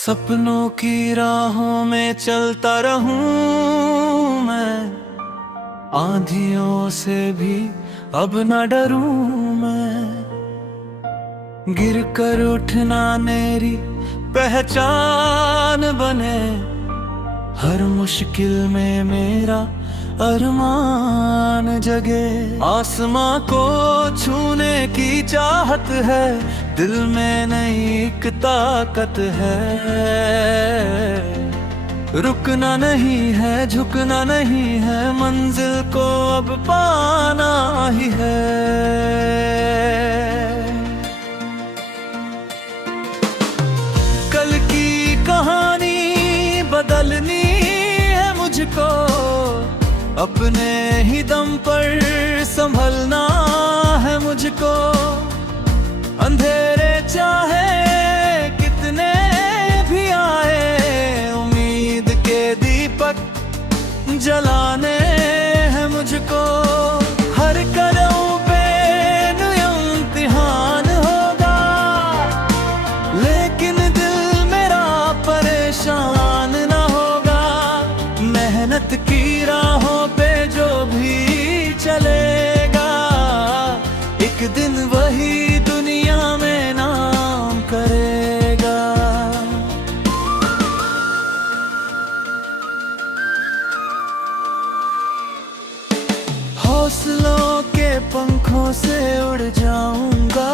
सपनों की राहों में चलता रहूं मैं, आंधियों से भी अब न डरूं मैं। गिर कर उठना मेरी पहचान बने, हर मुश्किल में मेरा अरमान जगे। आसमां को छूने की चाहत है, दिल में नई एक ताकत है। रुकना नहीं है, झुकना नहीं है, मंजिल को अब पाना ही है। कल की कहानी बदलनी है मुझको, अपने ही दम पर संभलना है मुझको। अंधेरे चाहे कितने भी आए, उम्मीद के दीपक जलाने हैं मुझको। हर कदम पे इम्तिहान होगा, लेकिन दिल मेरा परेशान ना होगा। मेहनत की राहों पे जो भी चलेगा, एक दिन वही दुनिया में नाम करेगा। हौसलों के पंखों से उड़ जाऊंगा,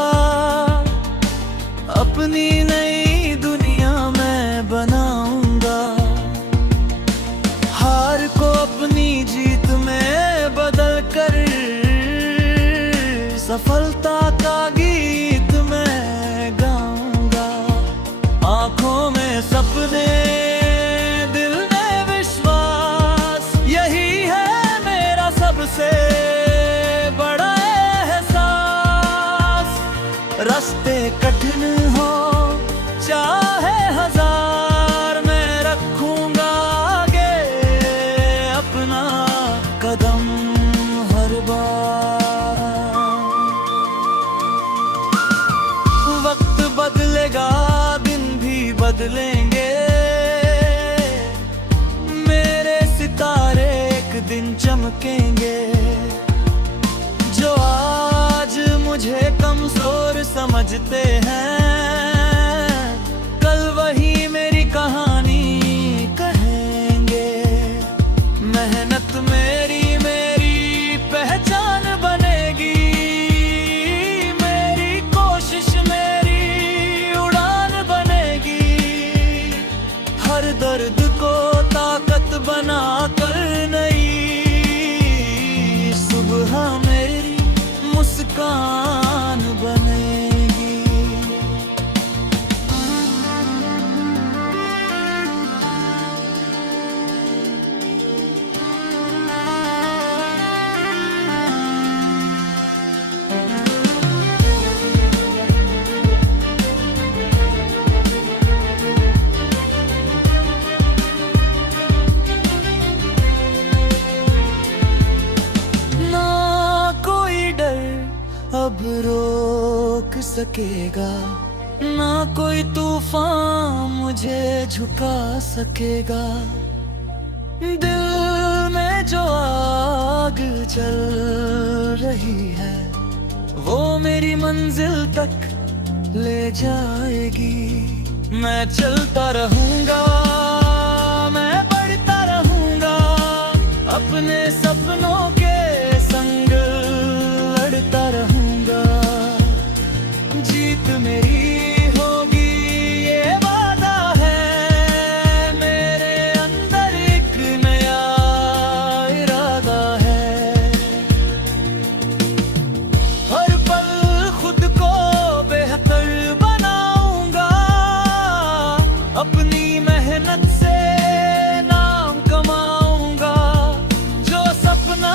अपनी नई दुनिया में बनाऊंगा। हार को अपनी जीत में बदल कर, सफलता का गीत मैं गाऊंगा। आंखों में सपने, दिल में विश्वास, यही है मेरा सबसे बड़ा एहसास। रास्ते कठिन हो चाहे हजार, मैं रखूंगा आगे अपना कदम हर बार। वक्त बदलेगा, दिन भी बदलेंगे, मेरे सितारे एक दिन चमकेंगे। जो आज मुझे कमजोर समझते हैं, कल वही मेरी कहानी कहेंगे। मेहनत मेरी पहचान बनेगी, मेरी कोशिश मेरी उड़ान बनेगी। हर दर्द को ताकत बना कर नई सुबह मेरी मुस्कान बनेगी। अब रोक सकेगा ना कोई तूफान, मुझे झुका सकेगा। दिल में जो आग जल रही है, वो मेरी मंजिल तक ले जाएगी। मैं चलता रहूंगा, मैं बढ़ता रहूंगा, अपने सपनों के संग लड़ता रहूंगा। जीत मेरी होगी ये वादा है, मेरे अंदर एक नया इरादा है। हर पल खुद को बेहतर बनाऊंगा, अपनी मेहनत से नाम कमाऊंगा। जो सपना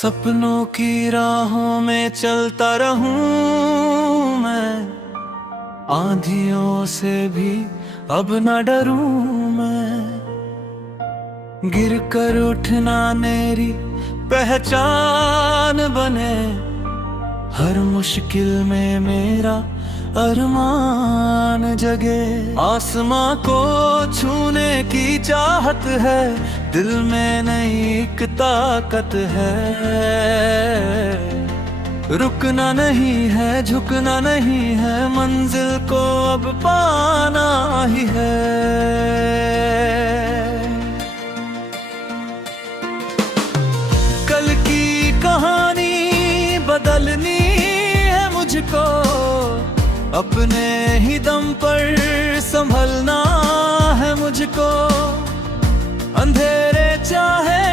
सपनों की राहों में चलता रहूं मैं, आंधियों से भी अब न डरूं मैं। गिर कर उठना मेरी पहचान बने, हर मुश्किल में मेरा अरमान जगे। आसमां को छूने की चाहत है, दिल में नई एक ताकत है। रुकना नहीं है, झुकना नहीं है, मंजिल को अब पाना ही है। कल की कहानी बदलनी है मुझको, अपने ही दम पर संभलना है मुझको। अंधेरे चाहे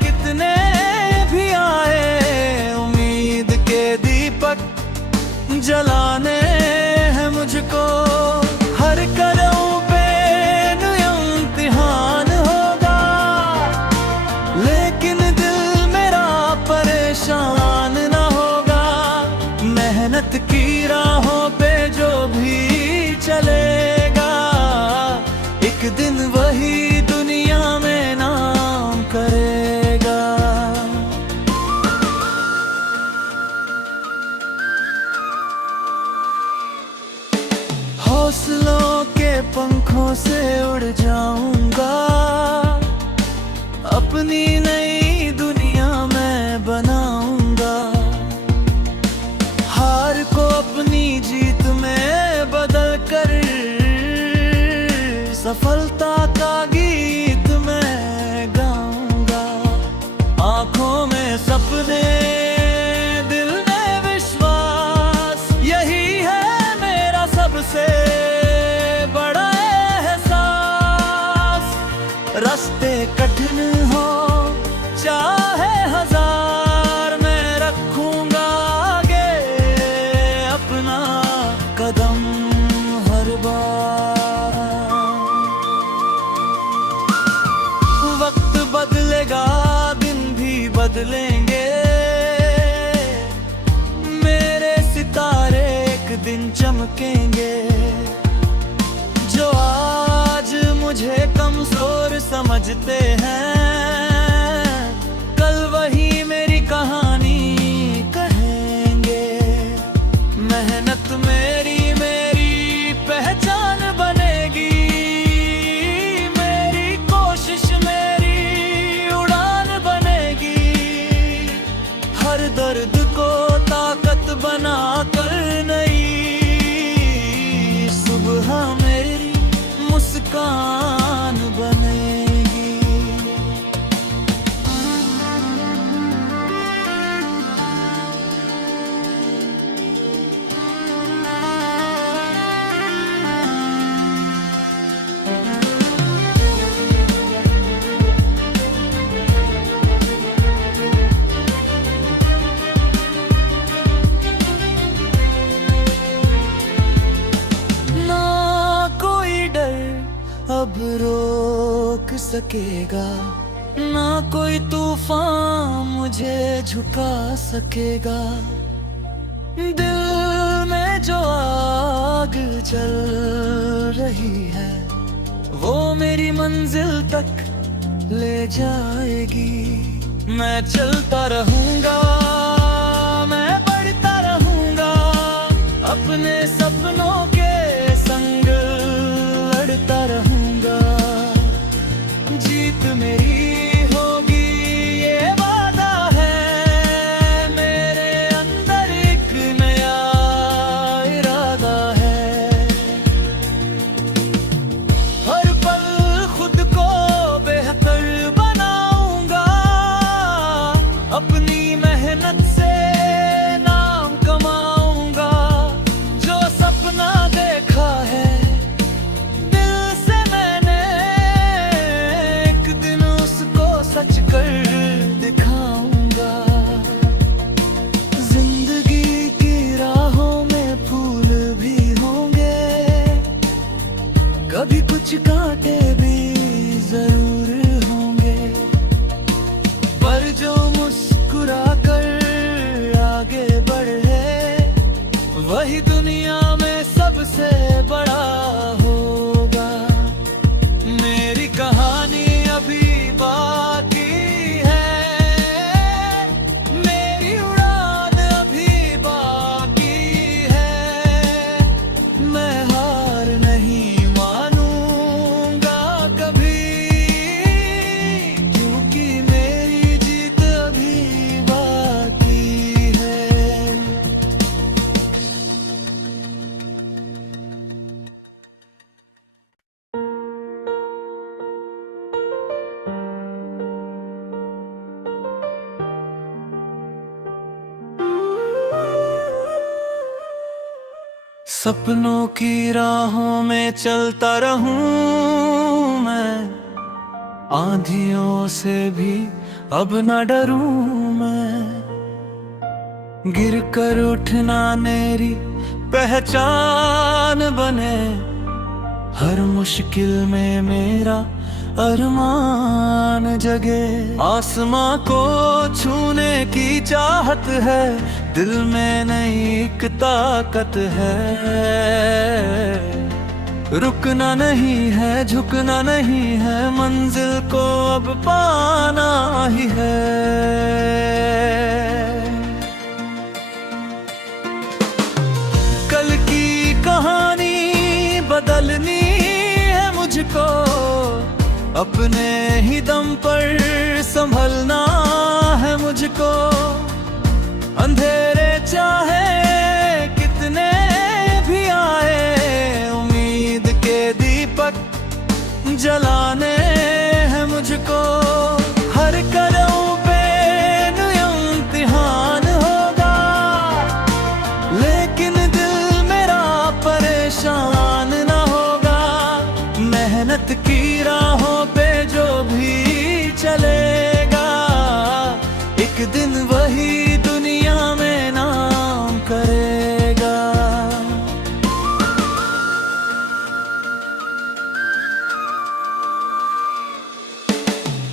कितने भी आए, उम्मीद के दीपक जलाने हैं मुझको। हर कदम पे इम्तिहान होगा, लेकिन दिल मेरा परेशान ना होगा। मेहनत की राहों पे जो भी चलेगा, एक दिन वही दुनिया में नाम करेगा। हौसलों के पंखों से उड़ जाऊंगा, अपनी नई दुनिया में बनाऊंगा। हार को अपनी जीत में बदल कर, सफलता का गीत मैं गाऊंगा। आंखों में सपने, दिल में विश्वास, यही है मेरा सबसे बड़ा एहसास। रास्ते कठिन हो चाहे हजार, मैं रखूंगा आगे अपना कदम हर बार। वक्त बदलेगा, दिन भी बदलेंगे, मेरे सितारे एक दिन चमकेंगे। जो आज मुझे कमजोर समझते हैं, कल वही मेरी कहानी कहेंगे। मेहनत मेरी पहचान बनेगी, मेरी कोशिश मेरी उड़ान बनेगी। हर दर्द को ताकत बना कर नई सुबह मेरी मुस्कान बनेगी। अब रोक सकेगा ना कोई तूफान मुझे झुका सकेगा। दिल में जो आग जल रही है, वो मेरी मंजिल तक ले जाएगी। मैं चलता रहूंगा, मैं बढ़ता रहूंगा, अपने सपनों के संग लड़ता रहूंगा। जीत मेरी होगी ये वादा है, मेरे अंदर एक नया इरादा है। हर पल खुद को बेहतर बनाऊंगा, अपनी मेहनत से बड़ा होगा। मेरी कहानी अभी बाकी है, मेरी उड़ान अभी बाकी है। मैं हार नहीं मानूंगा कभी, क्योंकि मेरी जीत अभी बाकी है। सपनों की राहों में चलता रहूं मैं, आंधियों से भी अब न डरूं मैं। गिर कर उठना मेरी पहचान बने, हर मुश्किल में मेरा अरमान जगे। आसमां को छूने की चाहत है, दिल में नई एक ताकत है। रुकना नहीं है, झुकना नहीं है, मंजिल को अब पाना ही है। कल की कहानी बदलनी है मुझको, अपने ही दम पर संभलना है मुझको। अंधेरे चाहे कितने भी आए, उम्मीद के दीपक जलाने हैं मुझको। हर कदम पे इम्तिहान होगा, लेकिन दिल मेरा परेशान ना होगा। मेहनत की राहों पे जो भी चलेगा, एक दिन वही दुनिया में नाम करेगा।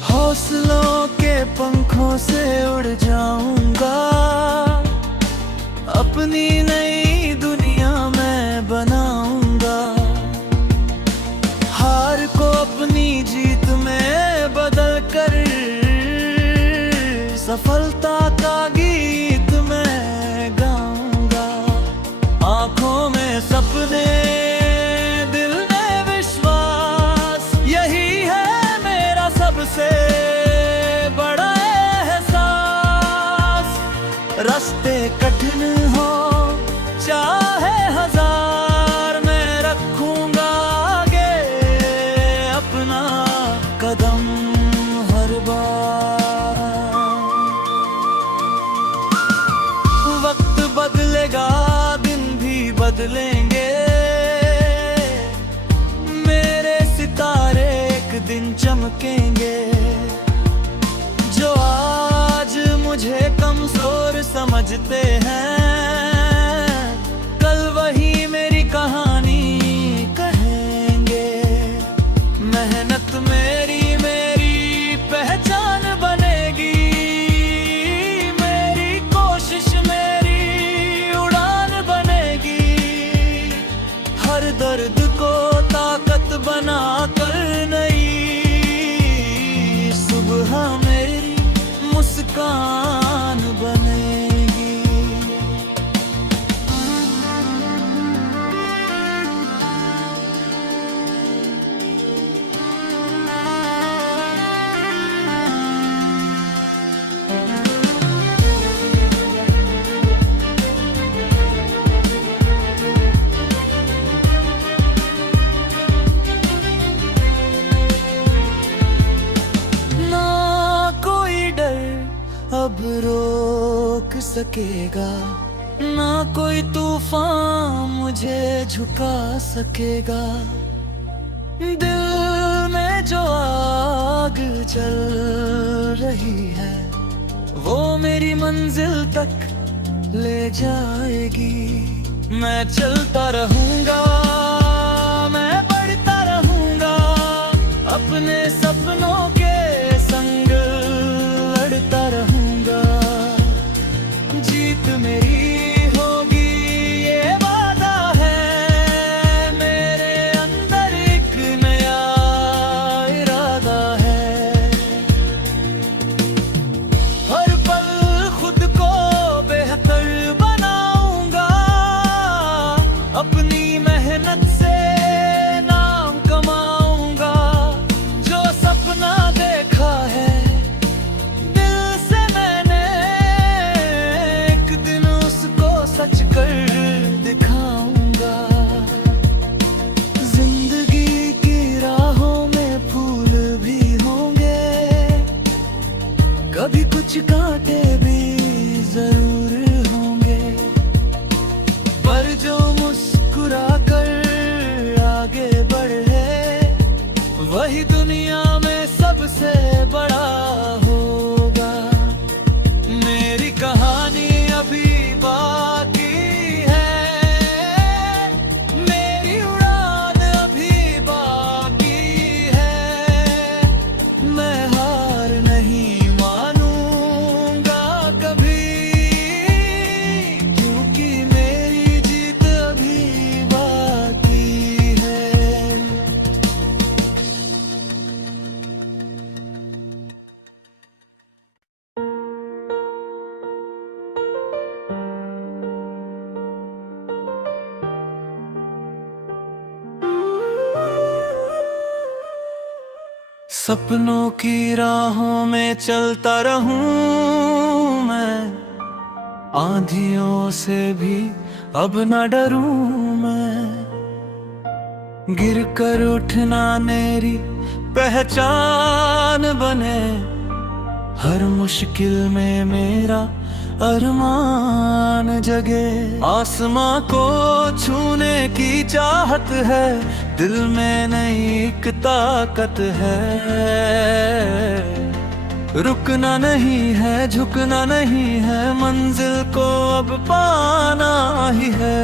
हौसलों के पंखों से उड़ जाऊंगा, अपनी नई दुनिया में बनाऊंगा। हार को अपनी जीत में बदल कर, सफलता का गीत मैं गाऊंगा। आंखों में सपने, दिल में विश्वास, यही है मेरा सबसे बड़ा एहसास। रास्ते कठिन हो चाहे हजार, मैं रखूंगा आगे अपना कदम हर बार। वक्त बदलेगा, दिन भी बदलेंगे, मेरे सितारे एक दिन चमकेंगे। जो आज मुझे कमजोर समझते हैं, कल वही मेरी कहानी कहेंगे। मेहनत मेरी पहचान बनेगी, मेरी कोशिश मेरी उड़ान बनेगी। हर दर्द को ताकत बना कर नई सुबह मेरी मुस्कान बनेगी। अब रोक सकेगा, ना कोई तूफान मुझे झुका सकेगा। दिल में जो आग जल रही है, वो मेरी मंजिल तक ले जाएगी। मैं चलता रहूंगा, मैं बढ़ता रहूंगा, अपने सपनों के संग लड़ता रहूंगा। जीत मेरी होगी ये वादा है, कभी कुछ कांटे भी जरूर होंगे, पर जो मुस्कुरा कर आगे बढ़े वही दुनिया में सबसे बड़ा होगा। मेरी कहानी अभी बाकी है, मेरी उड़ान अभी बाकी है। मैं हार नहीं मानूंगा कभी, क्योंकि मेरी जीत अभी बाकी है। सपनों की राहों में चलता रहूं मैं, आंधियों से भी अब न डरूं मैं। गिर कर उठना मेरी पहचान बने, हर मुश्किल में मेरा अरमान जगे। आसमां को छूने की चाहत है, दिल में नई एक ताकत है। रुकना नहीं है, झुकना नहीं है, मंजिल को अब पाना ही है।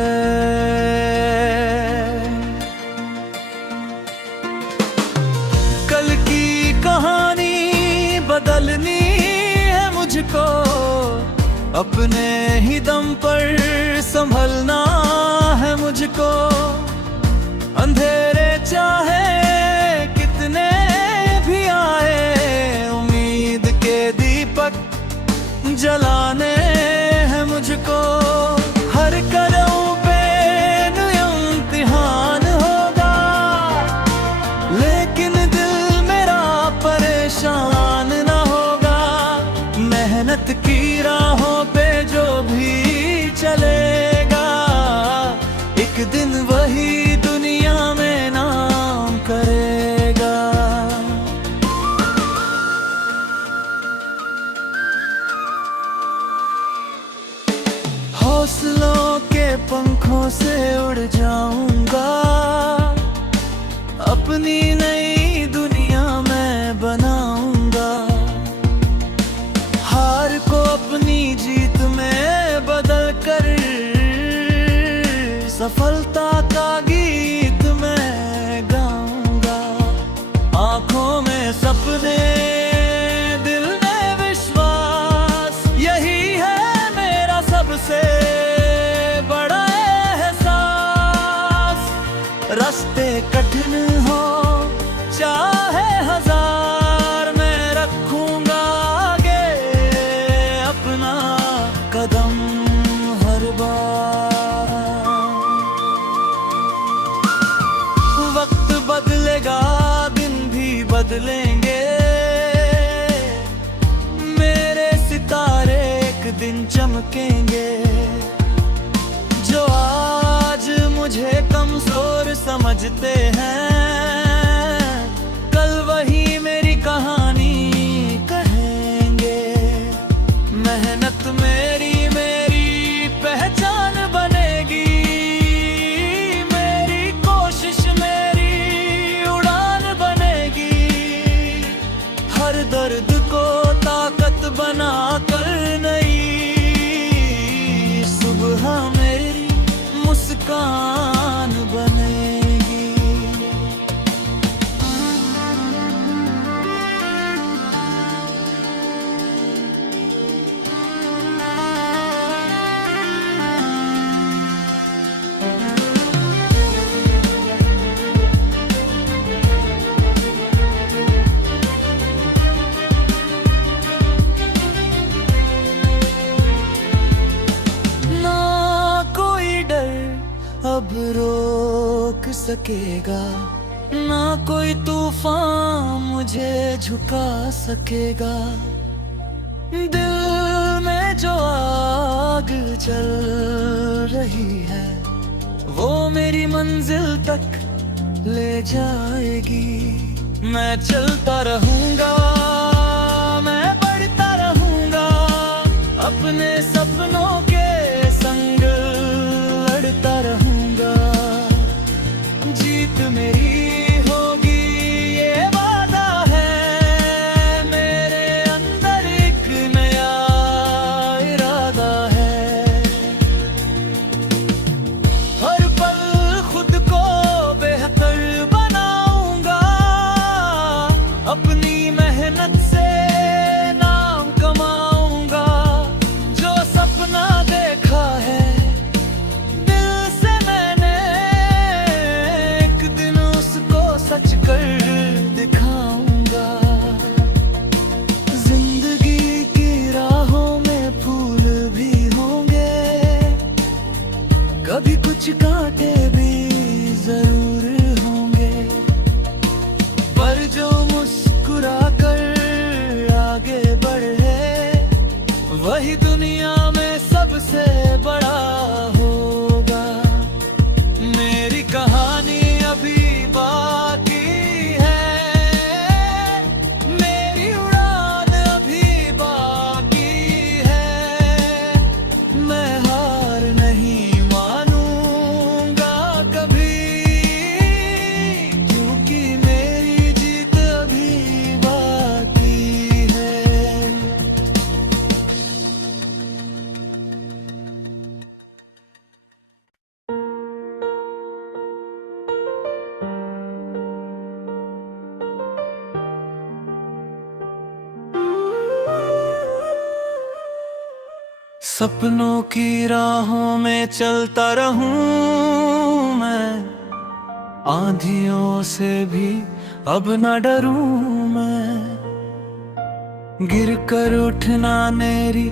कल की कहानी बदलनी है मुझको, अपने ही दम पर संभलना है मुझको। अंधेरे चाहे कितने भी आए, उम्मीद के दीपक जलाने हैं मुझको। हर कदम पे इम्तिहान होगा, लेकिन दिल मेरा परेशान ना होगा। मेहनत की राहों पे जो भी चलेगा, एक दिन वही दुनिया में नाम करेगा। हौसलों के पंखों से उड़ जाऊंगा, अपनी नई दुनिया में बनाऊंगा। हार को अपनी जीत में बदल कर सफलता का गीत मैं गाऊंगा। आंखों में सपने, दिल में विश्वास, यही है मेरा सबसे बड़ा एहसास। रास्ते कठिन हो चाहे हजार, मैं रखूंगा आगे अपना कदम हर बार। वक्त बदलेगा, दिन भी बदलेंगे, मेरे सितारे एक दिन चमकेंगे। जो आज मुझे कमजोर समझते हैं, कल वही मेरी कहानी कहेंगे। मेहनत मेरी पहचान बनेगी, मेरी कोशिश मेरी उड़ान बनेगी। हर दर्द को ताकत बना कर नई सुबह मेरी मुस्कान बनेगी। अब रोक सकेगा, ना कोई तूफान मुझे झुका सकेगा। दिल में जो आग जल रही है, वो मेरी मंजिल तक ले जाएगी। मैं चलता रहूंगा, मैं बढ़ता रहूंगा। वही दुनिया में सबसे बड़ा होगा। मेरी कहानी अभी बाकी है, मेरी उड़ान अभी बाकी है। मैं हार नहीं मानूंगा कभी, क्योंकि मेरी जीत अभी बाकी है। सपनों की राहों में चलता रहूं मैं, आंधियों से भी अब न डरूं मैं। गिर कर उठना मेरी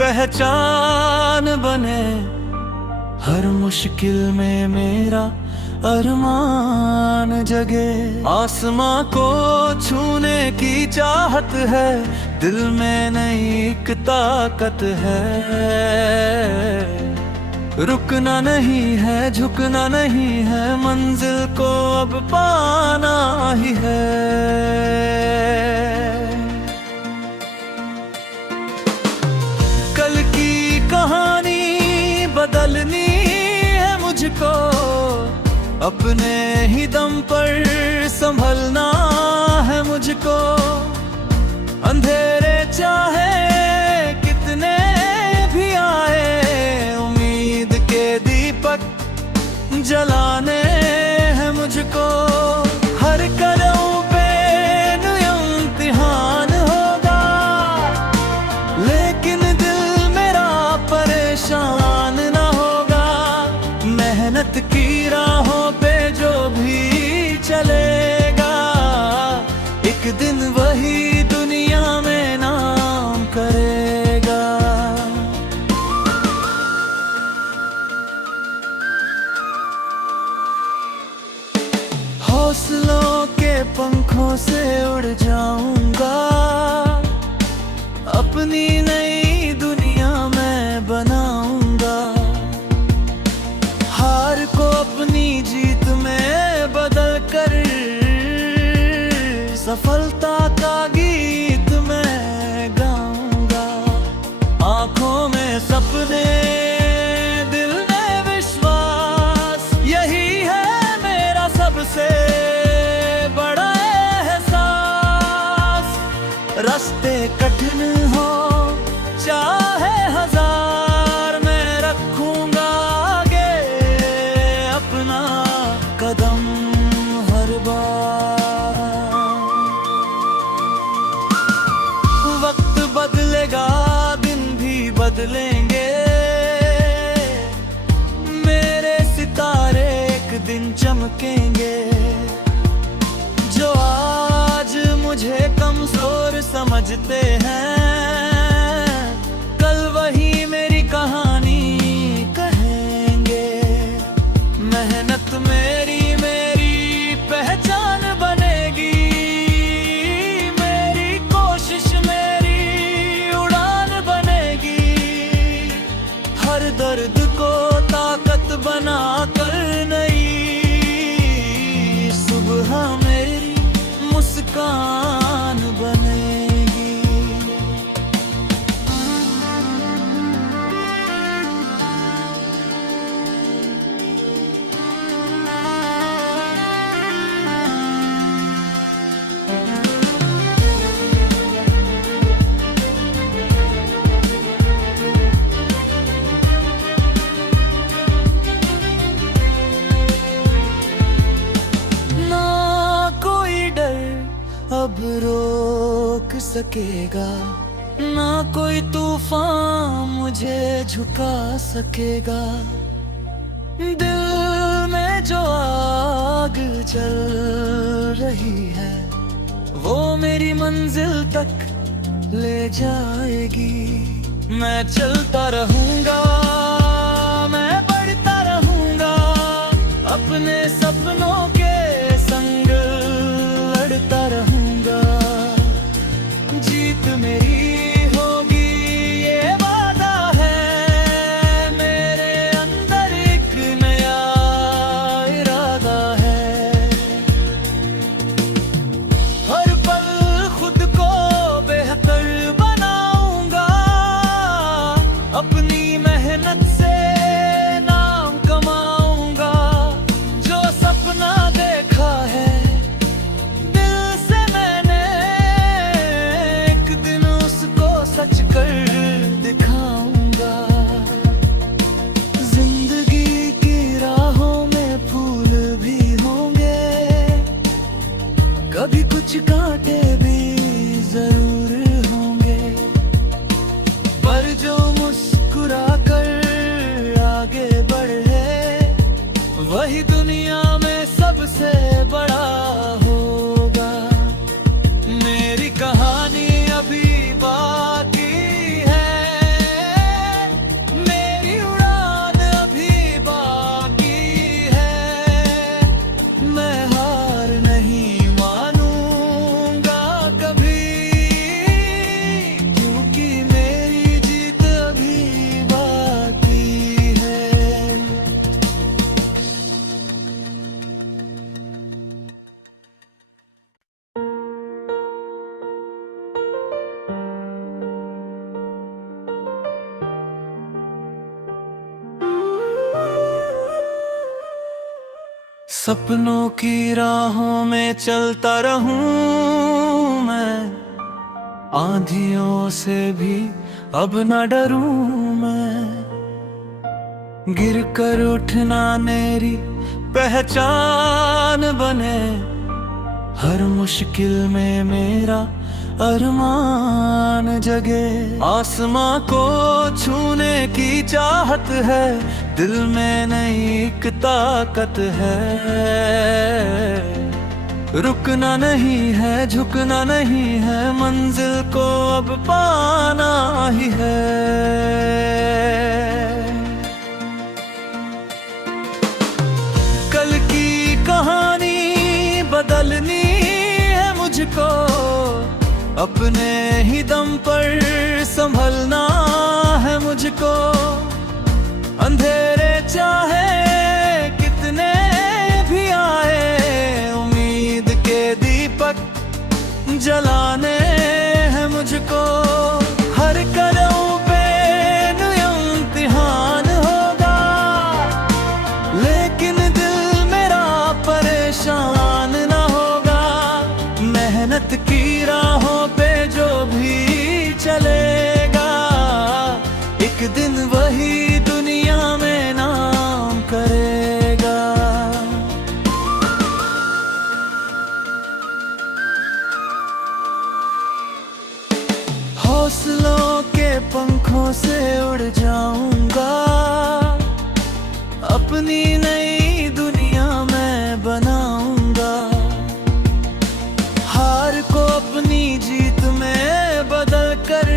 पहचान बने, हर मुश्किल में मेरा अरमान जगे। आसमां को छूने की चाहत है, दिल में नई एक ताकत है। रुकना नहीं है, झुकना नहीं है, मंजिल को अब पाना ही है। कल की कहानी बदलनी है मुझको, अपने ही दम पर संभलना है मुझको। अंधेरे चाहे कितने भी आए, उम्मीद के दीपक जलाने हैं मुझको। हर कदम पे इम्तिहान होगा, लेकिन दिल मेरा परेशान ना होगा। मेहनत की राहों पे जो भी चलेगा, एक दिन वही दुनिया में नाम करेगा। हौसलों के पंखों से उड़ जाऊंगा, अपनी नई दुनिया में बनाऊंगा। हार को अपनी जीत में बदल कर, सफलता का गीत मैं गाऊंगा। आंखों में सपने, दिल में विश्वास, यही है मेरा सबसे बड़ा एहसास। रास्ते कठिन हो चाहे हजार, मैं रखूंगा आगे अपना कदम हर बार। वक्त बदलेगा, दिन भी बदलेंगे, मेरे सितारे एक दिन चमकेंगे। जो आज मुझे कमजोर समझते हैं, कल वही मेरी कहानी कहेंगे। मेहनत मेरी पहचान बनेगी, मेरी कोशिश मेरी उड़ान बनेगी। हर दर्द को ताकत बना कर नई सुबह मेरी मुस्कान बनेगी। अब रोक सकेगा, ना कोई तूफान मुझे झुका सकेगा। दिल में जो आग जल रही है, वो मेरी मंजिल तक ले जाएगी। मैं चलता रहूंगा, मैं बढ़ता रहूंगा, अपने सपनों के संग लड़ता रहूंगा। जीत मेरी होगी ये सपनों की राहों में चलता रहूं मैं, आंधियों से भी अब न डरूं मैं। गिर कर उठना मेरी पहचान बने, हर मुश्किल में मेरा अरमान जगे। आसमां को छूने की चाहत है, दिल में नई एक ताकत है। रुकना नहीं है, झुकना नहीं है, मंजिल को अब पाना ही है। कल की कहानी बदलनी है मुझको, अपने ही दम पर संभलना है मुझको। अंधेरे चाहे कितने भी आए, उम्मीद के दीपक जलाने हैं मुझको। हर कदम पे इम्तिहान होगा, लेकिन दिल मेरा परेशान ना होगा। मेहनत की राहों पे जो भी चलेगा, एक दिन वही दुनिया में नाम करेगा। हौसलों के पंखों से उड़ जाऊंगा, अपनी नई दुनिया में बनाऊंगा। हार को अपनी जीत में बदल कर,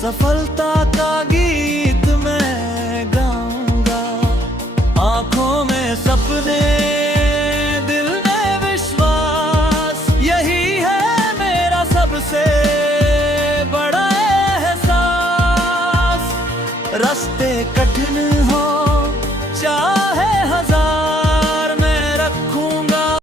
सफलता का गीत मैं गाऊंगा। आंखों में सपने, दिल में विश्वास, यही है मेरा सबसे बड़ा एहसास। रास्ते कठिन हो चाहे